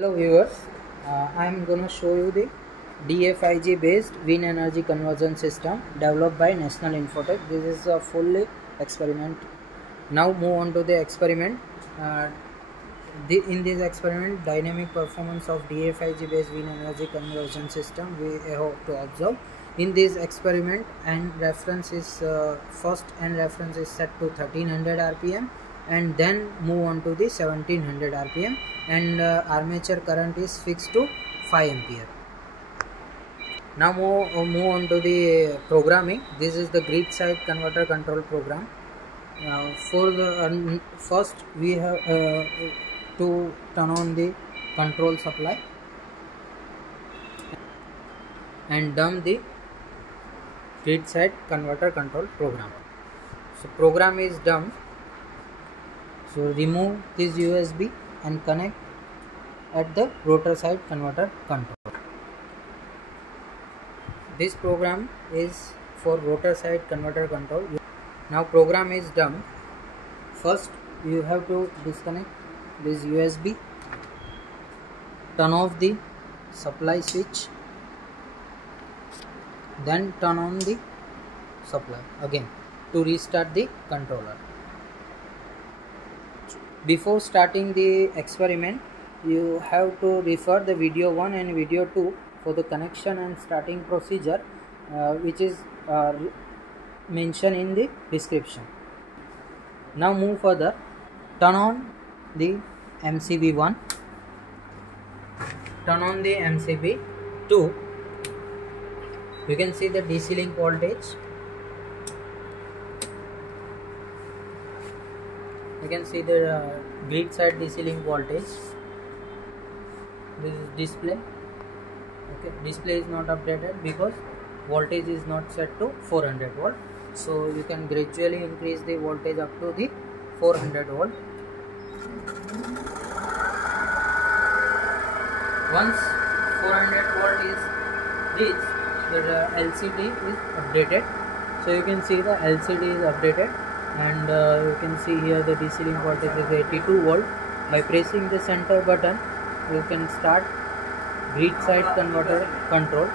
Hello viewers, I am going to show you the DFIG based wind energy conversion system developed by National Infotech. This is a fully experiment. Now move on to the experiment. In this experiment, dynamic performance of DFIG based wind energy conversion system we have to observe. In this experiment, and reference is first and reference is set to 1300 rpm, and then move on to the 1700 rpm, and armature current is fixed to 5 ampere. Now move on to the programming. This is the grid side converter control program. For the first we have to turn on the control supply and dump the grid side converter control program. So program is done. So remove this USB and connect at the rotor side converter control. This program is for rotor side converter control. Now program is done. First you have to disconnect this USB, turn off the supply switch, then turn on the supply again to restart the controller. Before starting the experiment, you have to refer the video 1 and video 2 for the connection and starting procedure, which is mentioned in the description. Now move further. Turn on the MCB 1, turn on the MCB 2. You can see the DC link voltage. You can see the grid side DC link voltage. This is display. Okay, display is not updated because voltage is not set to 400 volt. So you can gradually increase the voltage up to the 400 volt. Once 400 volt is reached, the LCD is updated. So you can see the LCD is updated, and you can see here the DC link voltage is 82 volt. By pressing the center button, you can start grid side converter control.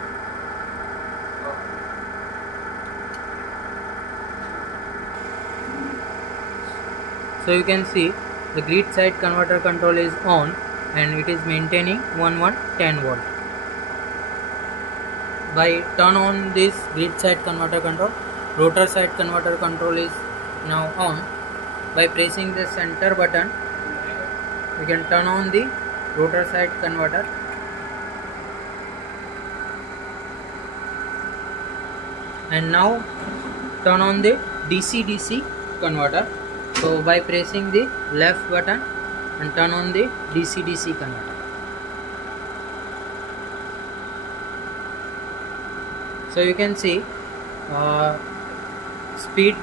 So you can see the grid side converter control is on, and it is maintaining 1110 volt. By turn on this grid side converter control, rotor side converter control is now on. By pressing the center button, we can turn on the rotor side converter. And now turn on the DC-DC converter. So by pressing the left button and turn on the DC-DC converter. So you can see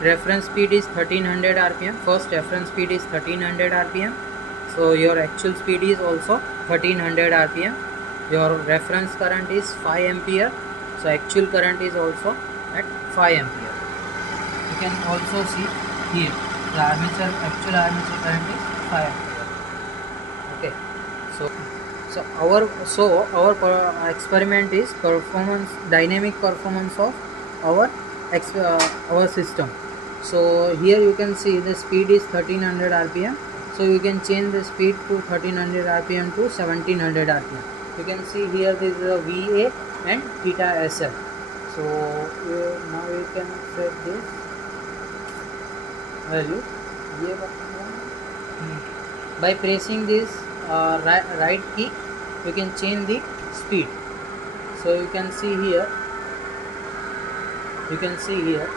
reference speed is 1300 rpm. First reference speed is 1300 rpm. So your actual speed is also 1300 rpm. Your reference current is 5 ampere. So actual current is also at 5 ampere. You can also see here the actual armature current is 5 ampere. Okay. So our experiment is dynamic performance of our system. So here you can see the speed is 1300 rpm. So you can change the speed to 1300 rpm to 1700 rpm. You can see here this is a VA and theta SL. So now you can set this value. By pressing this right key, you can change the speed. So you can see here. You can see here.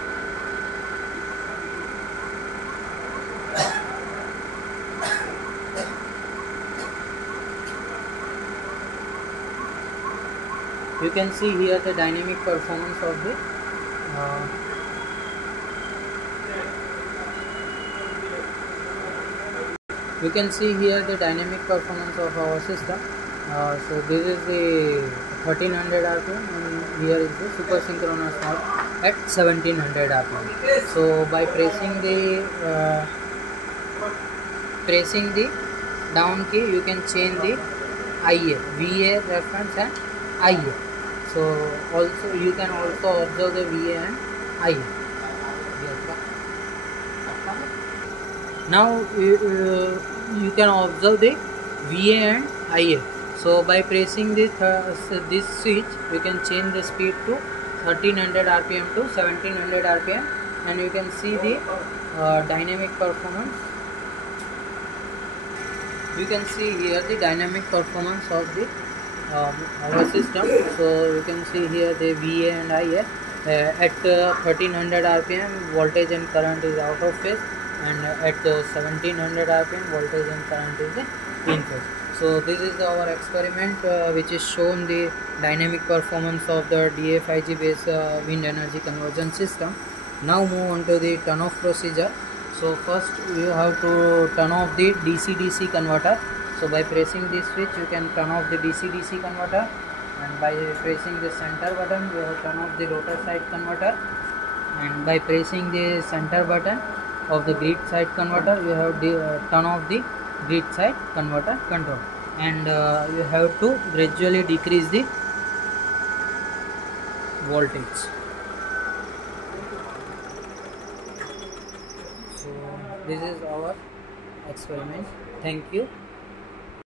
You can see here the dynamic performance of the you can see here the dynamic performance of our system. So this is the 1300 rpm, and here is the super synchronous mode at 1700 rpm. So by pressing the down key, you can change the IA, VA reference and IA. So also you can also observe the VA and IA. Now you can observe the VA and IA. So by pressing this switch, you can change the speed to 1300 rpm to 1700 rpm, and you can see the dynamic performance. You can see here the dynamic performance of the our system. So you can see here the VA and IA. At 1300 rpm, voltage and current is out of phase, and at 1700 rpm, voltage and current is in phase. So this is our experiment which is shown the dynamic performance of the DA5G based wind energy conversion system. Now move on to the turn off procedure. So first you have to turn off the DC-DC converter. So by pressing this switch, you can turn off the DC-DC converter, and by pressing the center button, you have to turn off the rotor side converter, and by pressing the center button of the grid side converter, you have to turn off the grid side converter control, and you have to gradually decrease the voltage. So this is our experiment. Thank you.